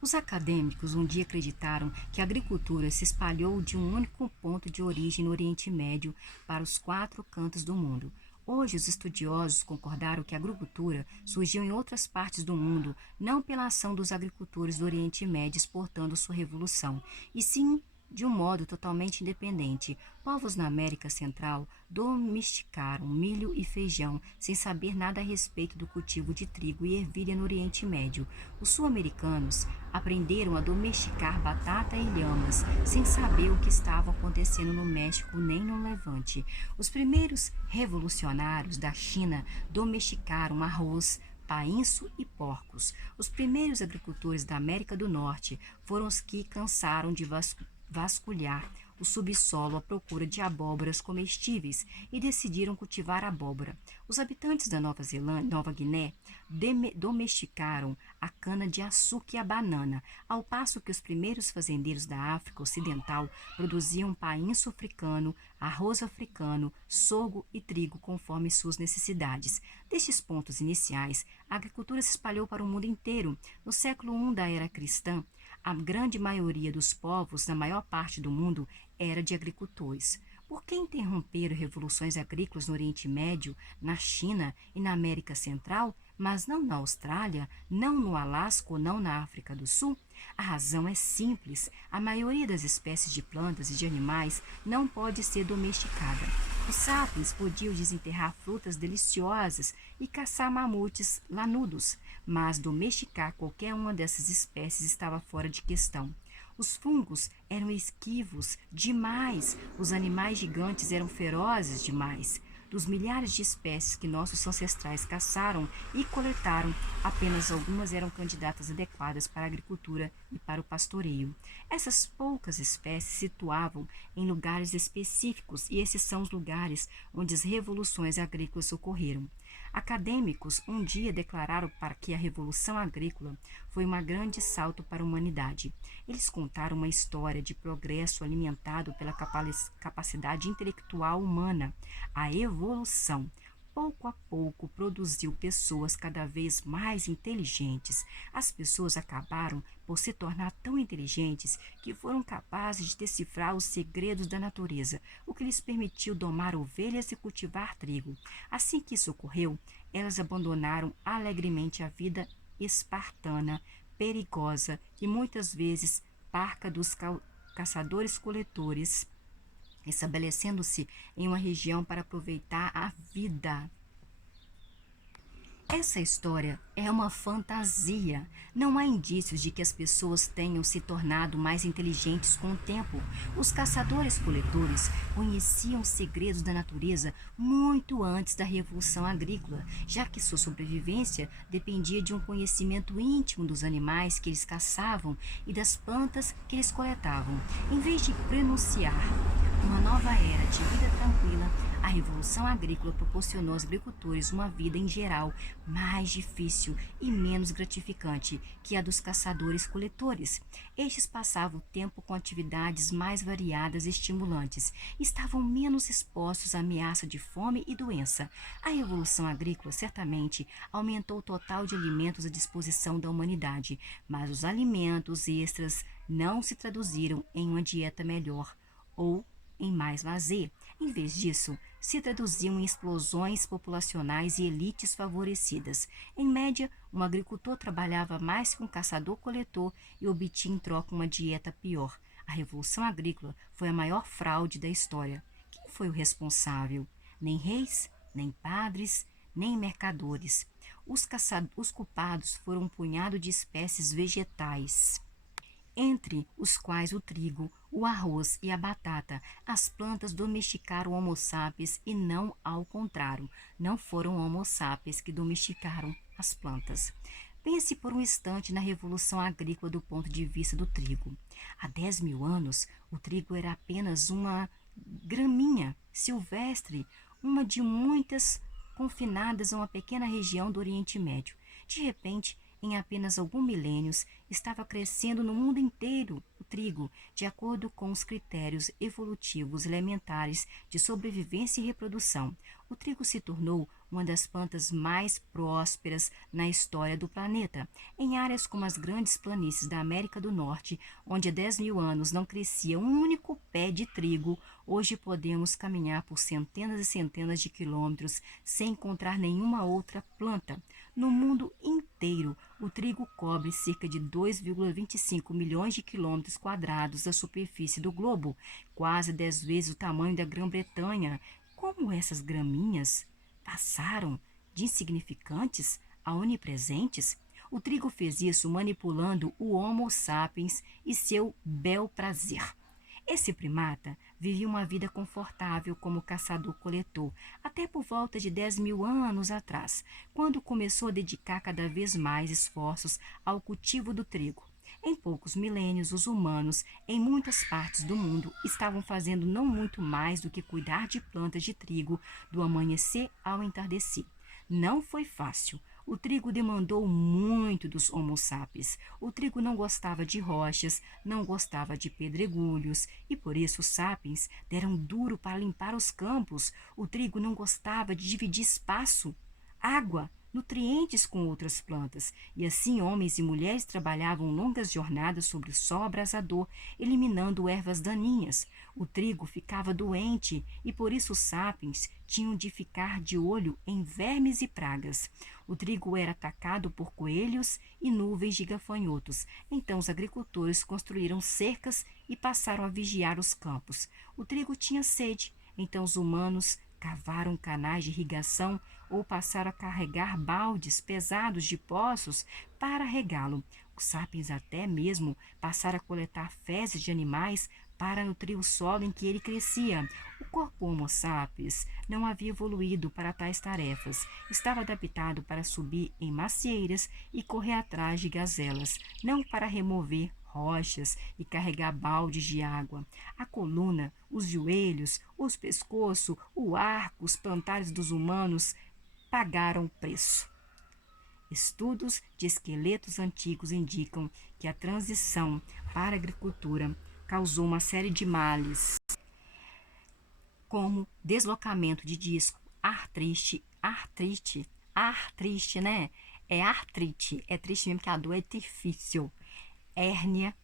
Os acadêmicos um dia acreditaram que a agricultura se espalhou de um único ponto de origem no Oriente Médio para os 4 cantos do mundo. Hoje, os estudiosos concordaram que a agricultura surgiu em outras partes do mundo, não pela ação dos agricultores do Oriente Médio exportando sua revolução, e sim de um modo totalmente independente. Povos na América Central domesticaram milho e feijão sem saber nada a respeito do cultivo de trigo e ervilha no Oriente Médio. Os sul-americanos aprenderam a domesticar batata e lhamas sem saber o que estava acontecendo no México nem no Levante. Os primeiros revolucionários da China domesticaram arroz, painço e porcos. Os primeiros agricultores da América do Norte foram os que cansaram de vasculhar o subsolo à procura de abóboras comestíveis e decidiram cultivar abóbora. Os habitantes da Nova Guiné domesticaram a cana-de-açúcar e a banana, ao passo que os primeiros fazendeiros da África Ocidental produziam painço africano, arroz africano, sorgo e trigo conforme suas necessidades. Destes pontos iniciais, a agricultura se espalhou para o mundo inteiro. No século I da era cristã, a grande maioria dos povos na maior parte do mundo era de agricultores. Por que interromperam revoluções agrícolas no Oriente Médio, na China e na América Central, mas não na Austrália, não no Alasca ou não na África do Sul? A razão é simples: a maioria das espécies de plantas e de animais não pode ser domesticada. Os sapiens podiam desenterrar frutas deliciosas e caçar mamutes lanudos, mas domesticar qualquer uma dessas espécies estava fora de questão. Os fungos eram esquivos demais, os animais gigantes eram ferozes demais. Dos milhares de espécies que nossos ancestrais caçaram e coletaram, apenas algumas eram candidatas adequadas para a agricultura e para o pastoreio. Essas poucas espécies se situavam em lugares específicos, e esses são os lugares onde as revoluções agrícolas ocorreram. Acadêmicos um dia declararam para que a Revolução Agrícola foi um grande salto para a humanidade. Eles contaram uma história de progresso alimentado pela capacidade intelectual humana. A evolução, pouco a pouco, produziu pessoas cada vez mais inteligentes. As pessoas acabaram por se tornar tão inteligentes que foram capazes de decifrar os segredos da natureza, o que lhes permitiu domar ovelhas e cultivar trigo. Assim que isso ocorreu, elas abandonaram alegremente a vida espartana, perigosa e muitas vezes parca dos caçadores-coletores, estabelecendo-se em uma região para aproveitar a vida. Essa história é uma fantasia. Não há indícios de que as pessoas tenham se tornado mais inteligentes com o tempo. Os caçadores-coletores conheciam os segredos da natureza muito antes da Revolução Agrícola, já que sua sobrevivência dependia de um conhecimento íntimo dos animais que eles caçavam e das plantas que eles coletavam. Em vez de prenunciar uma nova era de vida tranquila, a Revolução Agrícola proporcionou aos agricultores uma vida, em geral, mais difícil e menos gratificante que a dos caçadores-coletores. Estes passavam o tempo com atividades mais variadas e estimulantes. Estavam menos expostos à ameaça de fome e doença. A Revolução Agrícola certamente aumentou o total de alimentos à disposição da humanidade, mas os alimentos extras não se traduziram em uma dieta melhor ou em mais lazer. Em vez disso, se traduziam em explosões populacionais e elites favorecidas. Em média, um agricultor trabalhava mais que um caçador-coletor e obtinha em troca uma dieta pior. A Revolução Agrícola foi a maior fraude da história. Quem foi o responsável? Nem reis, nem padres, nem mercadores. Os culpados foram um punhado de espécies vegetais, entre os quais o trigo, o arroz e a batata. As plantas domesticaram o Homo sapiens e não ao contrário. Não foram Homo sapiens que domesticaram as plantas. Pense por um instante na Revolução Agrícola do ponto de vista do trigo. Há 10 mil anos, o trigo era apenas uma graminha silvestre, uma de muitas confinadas a uma pequena região do Oriente Médio. De repente, em apenas alguns milênios, estava crescendo no mundo inteiro o trigo, de acordo com os critérios evolutivos elementares de sobrevivência e reprodução. O trigo se tornou uma das plantas mais prósperas na história do planeta. Em áreas como as grandes planícies da América do Norte, onde há 10 mil anos não crescia um único pé de trigo, hoje podemos caminhar por centenas e centenas de quilômetros sem encontrar nenhuma outra planta. No mundo inteiro, o trigo cobre cerca de 2,25 milhões de quilômetros quadrados da superfície do globo, quase 10 vezes o tamanho da Grã-Bretanha. Como essas graminhas passaram de insignificantes a onipresentes? O trigo fez isso manipulando o Homo sapiens e seu bel prazer. Esse primata vivia uma vida confortável como caçador-coletor, até por volta de 10 mil anos atrás, quando começou a dedicar cada vez mais esforços ao cultivo do trigo. Em poucos milênios, os humanos, em muitas partes do mundo, estavam fazendo não muito mais do que cuidar de plantas de trigo do amanhecer ao entardecer. Não foi fácil. O trigo demandou muito dos Homo sapiens. O trigo não gostava de rochas, não gostava de pedregulhos, e por isso os sapiens deram duro para limpar os campos. O trigo não gostava de dividir espaço. água, nutrientes com outras plantas, e assim homens e mulheres trabalhavam longas jornadas sobre o sol abrasador, eliminando ervas daninhas. O trigo ficava doente e por isso os sapiens tinham de ficar de olho em vermes e pragas. O trigo era atacado por coelhos e nuvens de gafanhotos. Então os agricultores construíram cercas e passaram a vigiar os campos. O trigo tinha sede, então os humanos cavaram canais de irrigação ou passaram a carregar baldes pesados de poços para regá-lo. Os sapiens até mesmo passaram a coletar fezes de animais para nutrir o solo em que ele crescia. O corpo Homo sapiens não havia evoluído para tais tarefas. Estava adaptado para subir em macieiras e correr atrás de gazelas, não para remover rochas e carregar baldes de água. A coluna, os joelhos, os pescoços, o arco, os plantares dos humanos pagaram o preço. Estudos de esqueletos antigos indicam que a transição para a agricultura causou uma série de males, como deslocamento de disco, artrite, né? É artrite, é triste mesmo que a dor é difícil, hérnia.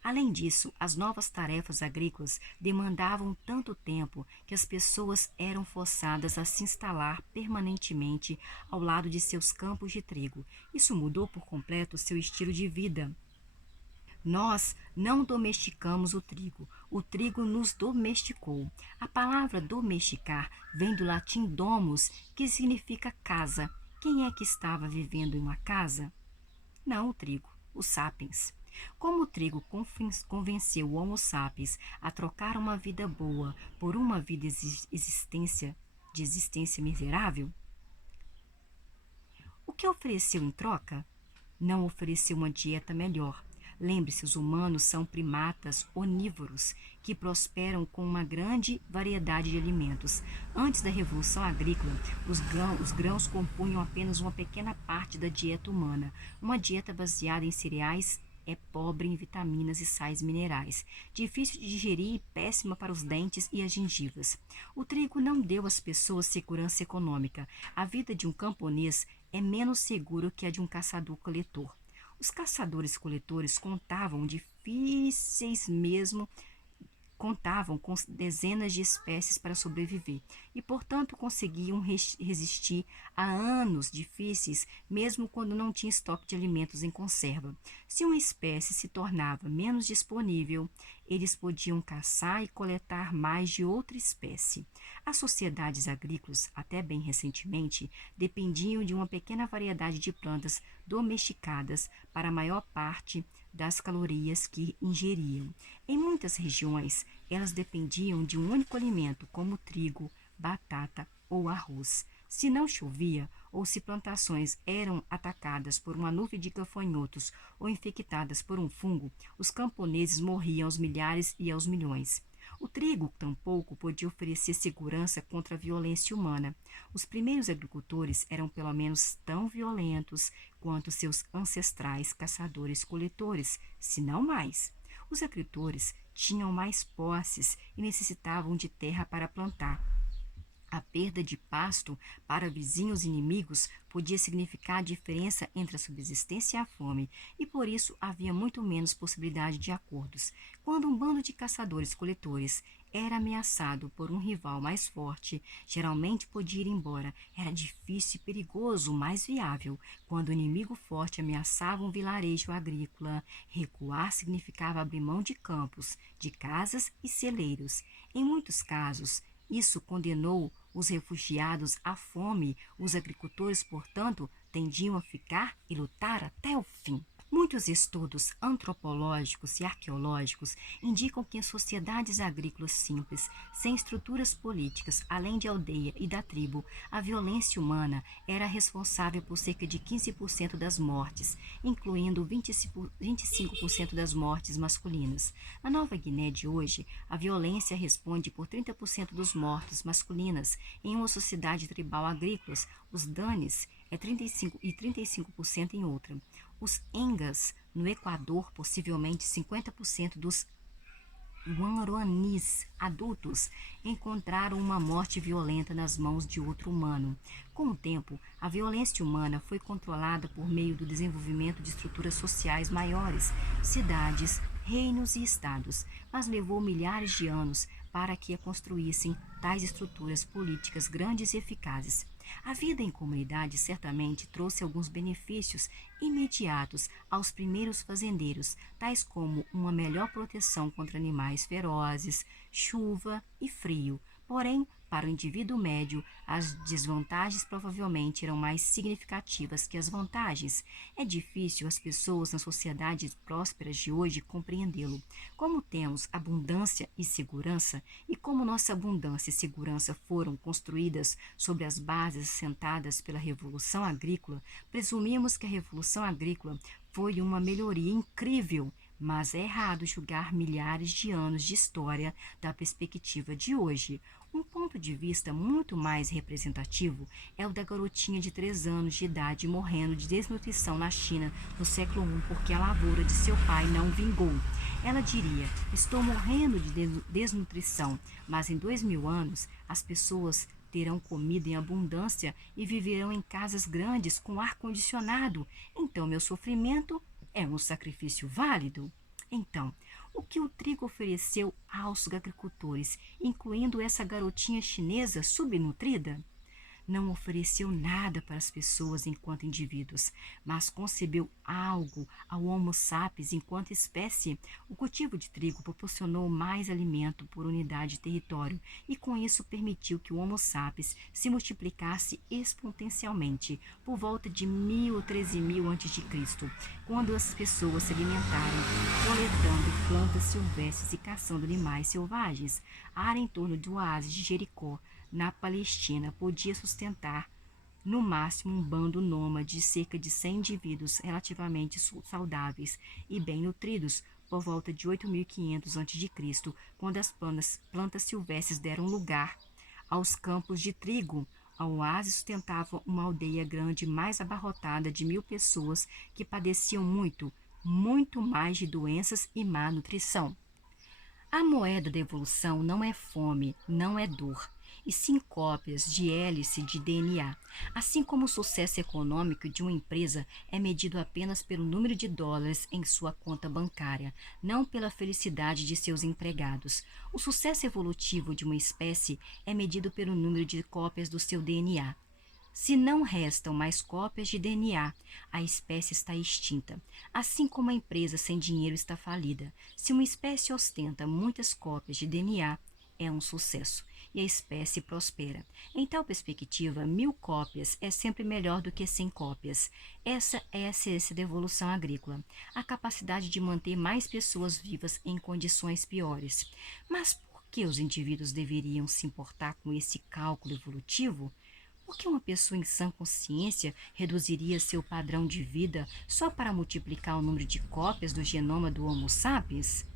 Além disso, as novas tarefas agrícolas demandavam tanto tempo que as pessoas eram forçadas a se instalar permanentemente ao lado de seus campos de trigo. Isso mudou por completo seu estilo de vida. Nós não domesticamos o trigo nos domesticou. A palavra domesticar vem do latim domus, que significa casa. Quem é que estava vivendo em uma casa? Não o trigo, os sapiens. Como o trigo convenceu o Homo sapiens a trocar uma vida boa por uma vida de existência miserável? O que ofereceu em troca? Não ofereceu uma dieta melhor. Lembre-se, os humanos são primatas onívoros que prosperam com uma grande variedade de alimentos. Antes da Revolução Agrícola, os grãos compunham apenas uma pequena parte da dieta humana. Uma dieta baseada em cereais é pobre em vitaminas e sais minerais, difícil de digerir e péssima para os dentes e as gengivas. O trigo não deu às pessoas segurança econômica. A vida de um camponês é menos segura que a de um caçador-coletor. Os caçadores-coletores contavam com dezenas de espécies para sobreviver e, portanto, conseguiam resistir a anos difíceis, mesmo quando não tinha estoque de alimentos em conserva. Se uma espécie se tornava menos disponível, eles podiam caçar e coletar mais de outra espécie. As sociedades agrícolas, até bem recentemente, dependiam de uma pequena variedade de plantas domesticadas para a maior parte das calorias que ingeriam. Em muitas regiões, elas dependiam de um único alimento, como trigo, batata ou arroz. Se não chovia, ou se plantações eram atacadas por uma nuvem de gafanhotos ou infectadas por um fungo, os camponeses morriam aos milhares e aos milhões. O trigo, tampouco, podia oferecer segurança contra a violência humana. Os primeiros agricultores eram pelo menos tão violentos quanto seus ancestrais caçadores-coletores, se não mais. Os agricultores tinham mais posses e necessitavam de terra para plantar. A perda de pasto para vizinhos inimigos podia significar a diferença entre a subsistência e a fome, e por isso havia muito menos possibilidade de acordos. Quando um bando de caçadores-coletores era ameaçado por um rival mais forte, geralmente podia ir embora. Era difícil e perigoso, mas viável. Quando o inimigo forte ameaçava um vilarejo agrícola, recuar significava abrir mão de campos, de casas e celeiros. Em muitos casos, isso condenou os refugiados à fome. Os agricultores, portanto, tendiam a ficar e lutar até o fim. Muitos estudos antropológicos e arqueológicos indicam que em sociedades agrícolas simples, sem estruturas políticas, além de aldeia e da tribo, a violência humana era responsável por cerca de 15% das mortes, incluindo 25% das mortes masculinas. Na Nova Guiné de hoje, a violência responde por 30% dos mortos masculinas. Em uma sociedade tribal agrícola, os danes é 35% em outra. Os Engas, no Equador, possivelmente 50% dos guaranis adultos encontraram uma morte violenta nas mãos de outro humano. Com o tempo, a violência humana foi controlada por meio do desenvolvimento de estruturas sociais maiores, cidades, reinos e estados, mas levou milhares de anos para que a construíssem tais estruturas políticas grandes e eficazes. A vida em comunidade certamente trouxe alguns benefícios imediatos aos primeiros fazendeiros, tais como uma melhor proteção contra animais ferozes, chuva e frio. Porém, para o indivíduo médio, as desvantagens provavelmente eram mais significativas que as vantagens. É difícil as pessoas nas sociedades prósperas de hoje compreendê-lo. Como temos abundância e segurança, e como nossa abundância e segurança foram construídas sobre as bases assentadas pela Revolução Agrícola, presumimos que a Revolução Agrícola foi uma melhoria incrível, mas é errado julgar milhares de anos de história da perspectiva de hoje. Um ponto de vista muito mais representativo é o da garotinha de 3 anos de idade morrendo de desnutrição na China no século I porque a lavoura de seu pai não vingou. Ela diria: estou morrendo de desnutrição, mas em 2000 anos as pessoas terão comida em abundância e viverão em casas grandes com ar-condicionado. Então meu sofrimento é um sacrifício válido? Então, o que o trigo ofereceu aos agricultores, incluindo essa garotinha chinesa subnutrida? Não ofereceu nada para as pessoas enquanto indivíduos, mas concebeu algo ao Homo sapiens enquanto espécie. O cultivo de trigo proporcionou mais alimento por unidade de território e com isso permitiu que o Homo sapiens se multiplicasse exponencialmente por volta de 1000 ou 13.000 a.C., quando as pessoas se alimentaram coletando plantas silvestres e caçando animais selvagens. A área em torno do oásis de Jericó, na Palestina, podia sustentar no máximo um bando nômade de cerca de 100 indivíduos relativamente saudáveis e bem nutridos por volta de 8.500 a.C., quando as plantas silvestres deram lugar aos campos de trigo. A oásis sustentava uma aldeia grande mais abarrotada de 1.000 pessoas que padeciam muito mais de doenças e má nutrição. A moeda da evolução não é fome, não é dor, e sim cópias de hélice de DNA. Assim como o sucesso econômico de uma empresa é medido apenas pelo número de dólares em sua conta bancária, não pela felicidade de seus empregados. O sucesso evolutivo de uma espécie é medido pelo número de cópias do seu DNA. Se não restam mais cópias de DNA, a espécie está extinta, assim como a empresa sem dinheiro está falida. Se uma espécie ostenta muitas cópias de DNA, é um sucesso e a espécie prospera. Em tal perspectiva, 1000 cópias é sempre melhor do que 100 cópias. Essa é a essência da evolução agrícola, a capacidade de manter mais pessoas vivas em condições piores. Mas por que os indivíduos deveriam se importar com esse cálculo evolutivo? Por que uma pessoa em sã consciência reduziria seu padrão de vida só para multiplicar o número de cópias do genoma do Homo sapiens?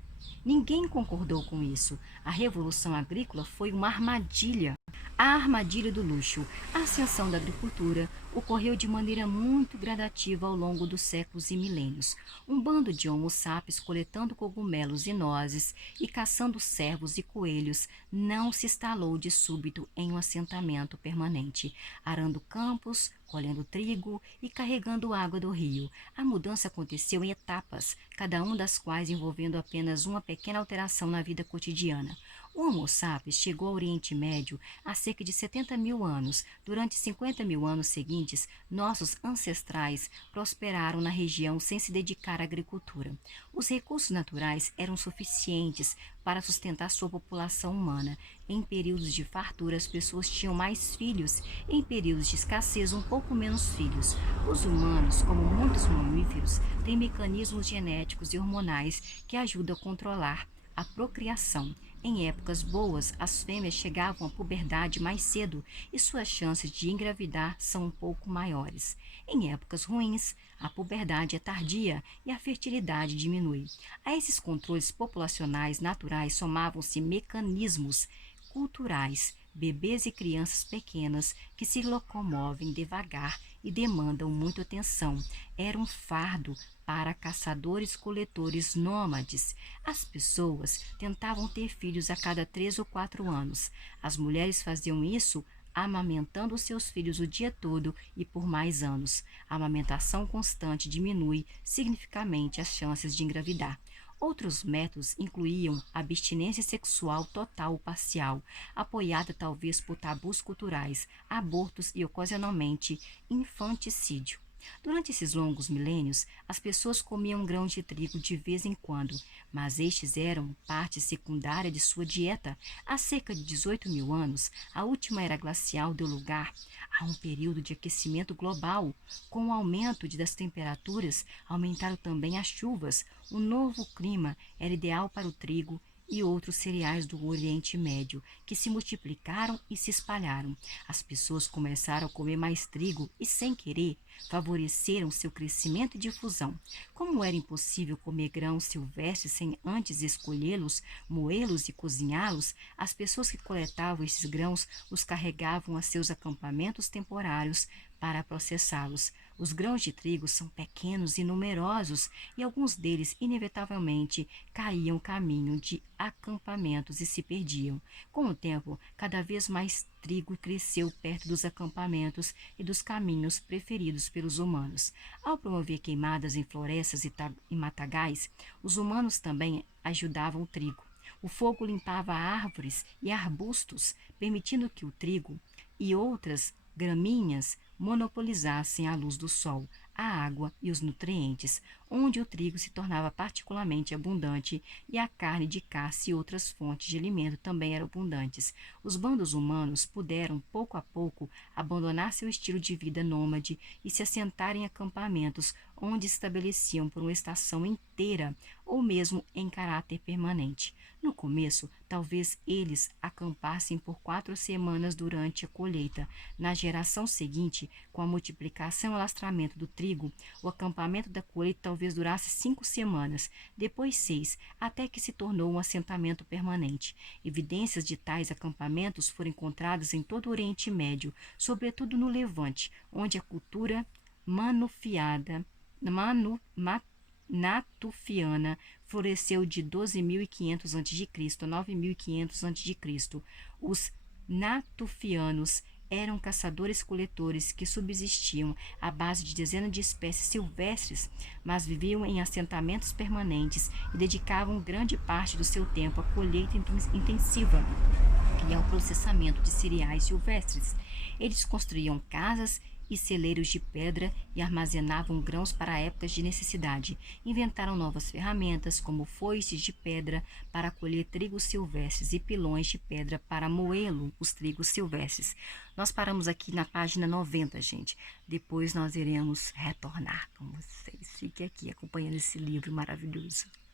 Ninguém concordou com isso. A Revolução Agrícola foi uma armadilha. A armadilha do luxo. A ascensão da agricultura ocorreu de maneira muito gradativa ao longo dos séculos e milênios. Um bando de homo sapiens coletando cogumelos e nozes e caçando cervos e coelhos não se instalou de súbito em um assentamento permanente, arando campos, colhendo trigo e carregando água do rio. A mudança aconteceu em etapas, cada uma das quais envolvendo apenas uma pequena alteração na vida cotidiana. O Homo sapiens chegou ao Oriente Médio há cerca de 70.000 anos. Durante 50.000 anos seguintes, nossos ancestrais prosperaram na região sem se dedicar à agricultura. Os recursos naturais eram suficientes para sustentar sua população humana. Em períodos de fartura, as pessoas tinham mais filhos, em períodos de escassez, um pouco menos filhos. Os humanos, como muitos mamíferos, têm mecanismos genéticos e hormonais que ajudam a controlar a procriação. Em épocas boas, as fêmeas chegavam à puberdade mais cedo e suas chances de engravidar são um pouco maiores. Em épocas ruins, a puberdade é tardia e a fertilidade diminui. A esses controles populacionais naturais somavam-se mecanismos culturais, bebês e crianças pequenas que se locomovem devagar e demandam muita atenção. Era um fardo para caçadores-coletores nômades. As pessoas tentavam ter filhos a cada 3 ou 4 anos. As mulheres faziam isso amamentando seus filhos o dia todo e por mais anos. A amamentação constante diminui significativamente as chances de engravidar. Outros métodos incluíam abstinência sexual total ou parcial, apoiada talvez por tabus culturais, abortos e, ocasionalmente, infanticídio. Durante esses longos milênios, as pessoas comiam grãos de trigo de vez em quando, mas estes eram parte secundária de sua dieta. Há cerca de 18 mil anos, a última era glacial deu lugar a um período de aquecimento global. Com o aumento das temperaturas, aumentaram também as chuvas. O novo clima era ideal para o trigo e outros cereais do Oriente Médio, que se multiplicaram e se espalharam. As pessoas começaram a comer mais trigo e, sem querer, favoreceram seu crescimento e difusão. Como era impossível comer grãos silvestres sem antes escolhê-los, moê-los e cozinhá-los, as pessoas que coletavam esses grãos os carregavam a seus acampamentos temporários para processá-los. Os grãos de trigo são pequenos e numerosos e alguns deles inevitavelmente caíam caminho de acampamentos e se perdiam. Com o tempo, cada vez mais trigo cresceu perto dos acampamentos e dos caminhos preferidos pelos humanos. Ao promover queimadas em florestas e matagais, os humanos também ajudavam o trigo. O fogo limpava árvores e arbustos, permitindo que o trigo e outras gramíneas monopolizassem a luz do sol, a água e os nutrientes, onde o trigo se tornava particularmente abundante e a carne de caça e outras fontes de alimento também eram abundantes. Os bandos humanos puderam, pouco a pouco, abandonar seu estilo de vida nômade e se assentar em acampamentos onde se estabeleciam por uma estação inteira ou mesmo em caráter permanente. No começo, talvez eles acampassem por 4 semanas durante a colheita. Na geração seguinte, com a multiplicação e alastramento do trigo, o acampamento da colheita talvez durasse 5 semanas, depois 6, até que se tornou um assentamento permanente. Evidências de tais acampamentos foram encontradas em todo o Oriente Médio, sobretudo no Levante, onde a cultura natufiana floresceu de 12.500 a 9.500 a.C. Os natufianos eram caçadores-coletores que subsistiam à base de dezenas de espécies silvestres, mas viviam em assentamentos permanentes e dedicavam grande parte do seu tempo à colheita intensiva e ao processamento de cereais silvestres. Eles construíam casas e celeiros de pedra e armazenavam grãos para épocas de necessidade. Inventaram novas ferramentas, como foices de pedra para colher trigos silvestres e pilões de pedra para moê-lo, os trigos silvestres. Nós paramos aqui na página 90, gente. Depois nós iremos retornar com vocês. Fique aqui acompanhando esse livro maravilhoso.